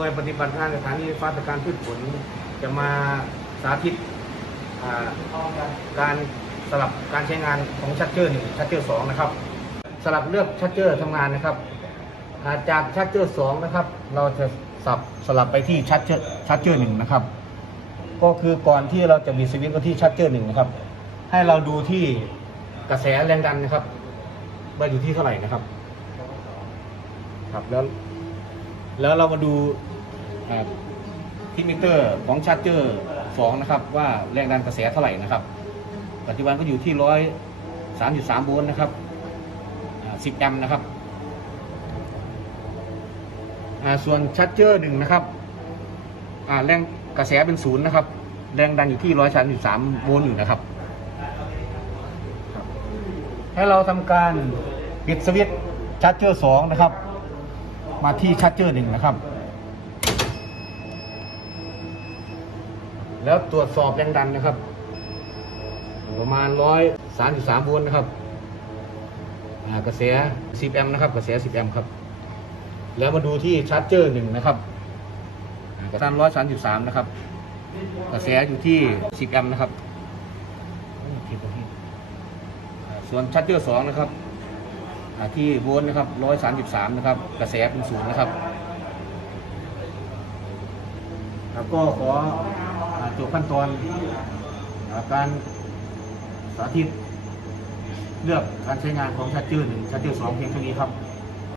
น่วยปฏิบัติงานสถานีฟ้าตะการพืชผล จะมาสาธิตการสลับการใช้งานของชัตเจอร์หนึ่งชัตเจอร์สองนะครับ สลับเลือกชัตเจอร์ทำงานนะครับอาจากชัตเจอร์สองนะครับ เราจะสับสลับไปที่ชัตเจอร์ชัตเจอร์หนึ่งนะครับ ก็คือก่อนที่เราจะบีสวิตช์ก็ที่ชัตเจอร์หนึ่งนะครับ ให้เราดูที่กระแสแรงดันนะครับว่าอยู่ที่เท่าไหร่นะครับ ครับแล้วแล้วเรามาดู อ่าที่มิเตอร์ของชาร์จเจอร์สองนะครับ ว่าแรงดันกระแสเท่าไหร่นะครับ ปัจจุบันก็อยู่ที่ร้อยสามจุดสามโวลต์นะครับสิบแอมป์นะครับส่วนชาร์จเจอร์หนึ่งนะครับแรงกระแสเป็นศูนย์นะครับ แรงดันอยู่ที่ร้อยสามจุดสามโวลต์อยู่นะครับให้เราทำการปิดสวิตช์ชาร์จเจอร์สองนะครับ มาที่ชาร์จเจอร์หนึ่งนะครับ แล้วตรวจสอบแรงดันนะครับ ประมาณร้อยสามสิบสามโวลต์นะครับกระแสสิบแอมป์นะครับกระแสสิบแอมป์ครับ แล้วมาดูที่ชาร์จเจอร์หนึ่งนะครับอ่ากระแสร้อยสามสิบสามนะครับ กระแสอยู่ที่สิบแอมป์นะครับส่วนชาร์จเจอร์สองนะครับที่โวลต์นะครับร้อยสามสิบสามนะครับ กระแสเป็นศูนย์นะครับ แล้วก็ขอ จบขั้นตอนการสาธิตเลือกการใช้งานของชัตจเจอร์หนึ่งชัตจเจอร์สองเพียงเท่านี้ครับ